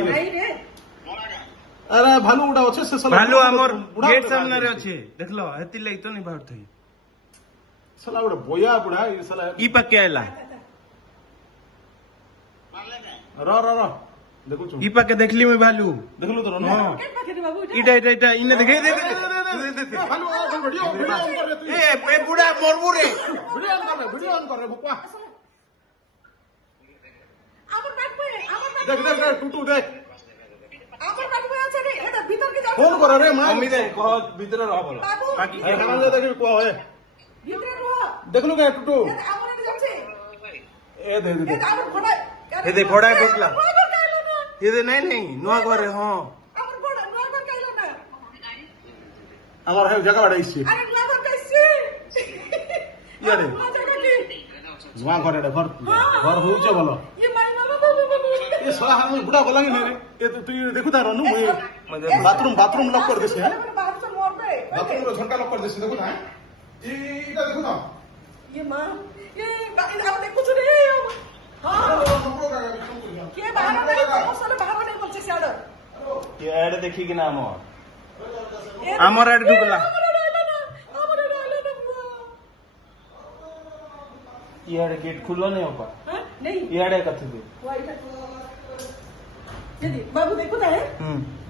ये नहीं रे अरे भालू गुड़ा अच्छे से भालू हमर गेट सामने रे अछि देखलो हेति लई तो नहीं बाहर थई साला गुड़ा बोया बुढ़ा ये साला ई पक्के आइला र र र देखो छु ई पक्के देखली मैं भालू देखलो तो ना हां केन पाके रे बाबू इटा इटा इटा इने देखे दे भालू वीडियो वीडियो ऑन कर रे ए बुढ़ा मरबू रे वीडियो ऑन कर रे बुपा আমার ব্যাগ पे देख देख देख टूटू देख আমার ব্যাগ पे আছে রে এটা ভিতর কি যাবে फोन कर रे मां अमी दे कह भीतर रह बोला बाबू बाकी ए खाना दे देख को है ভিতরে রহ देख लो क्या टूटू এটা আমার এনে যাচ্ছে ए दे दे এটা আমার ঘোড়া ए দে ঘোড়া ঢুকলা ঘোড়া কাইলো না ये दे नहीं नहीं नुआ घरे हां আমার ঘোড়া নোয়া ঘর কাইলো না আমার है जगह बाड़ाइছি আরে নোয়া ঘর কাইছে ইয়ারে নোয়া জায়গা কি जुआ घर एडे घर घर होउचे बोलो ये माई बाबा बाबू बाबू ये साला हम बुढ़ा बोला कि नहीं रे ये तो तू देखु तार नु बाथरूम बाथरूम लॉक कर देसे हैं बाहर से मोड़ पे बाथरूम रो झंडा लॉक कर देसे देखु ता ई इटा देखु ता ये मां ये आपने कुछ नहीं हां के बाहर नहीं मसाला बाहर नहीं बोलছে স্যার ये ऐड देखी कि ना हमर ऐड ढुकला ये ऐड गेट खुलो नहीं होगा नहीं ये ऐड कथि दे बाबू देखो ना है